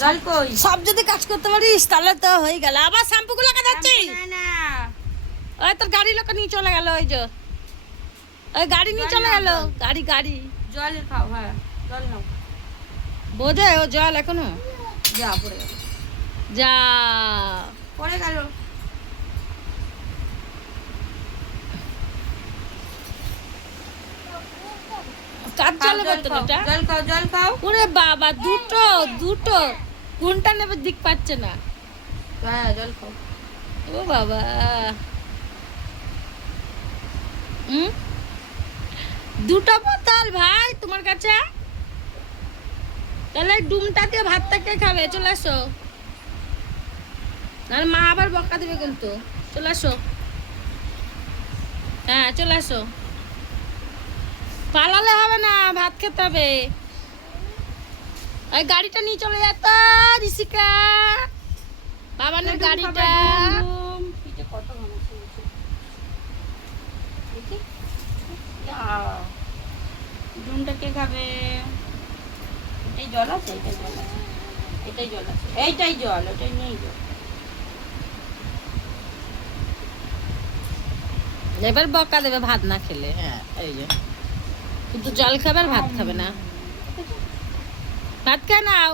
জল কই? সব যদি কাজ করতে পারিস তাহলে তো হয়ে গেল। আবার শ্যাম্পু গুলো কাটাচ্ছি। না না, ওই তোর গাড়ি লোক নিয়ে চলে গেল। ওই যে ওই গাড়ি নিয়ে জল চলে নাও, গেল। জল। গাড়ি জল খাও, হ্যাঁ জল নাও। বোধে ও জল এখনো যা পড়ে গেল, যা। পড়ে গেল। কাজ খাও, চালু জল করতে খাও, এটা। জল খাও, জল খাও। ওরে বাবা, দুটো কোনটা নেবে দিক পাচ্ছে না। হ্যাঁ জল খাও। ও বাবা, হুম, দুটো বোতল ভাই তোমার কাছে? তাহলে ডুমটা দিয়ে ভাতটা কে খাবে? চলে আসো, আর মা আবার বকা দেবে কিন্তু। চলে আসো, হ্যাঁ চলে আসো, পালালে হবে না, ভাত খেতে হবে। ওই গাড়িটা নিয়ে চলে যেত ঋষিকা, বাবানের গাড়িটা। পিঠে কত মানুষ হয়েছে দেখি। ডুমটা কে খাবে? এটাই জল আছে, এটাই জল আছে, এটাই জল আছে, এইটাই জল, ওটাই নেই জল। এবার বকা দেবে ভাত না খেলে। হ্যাঁ এই যে কিন্তু জল খাবে আর ভাত খাবে না। ভাত খেয়ে নাও।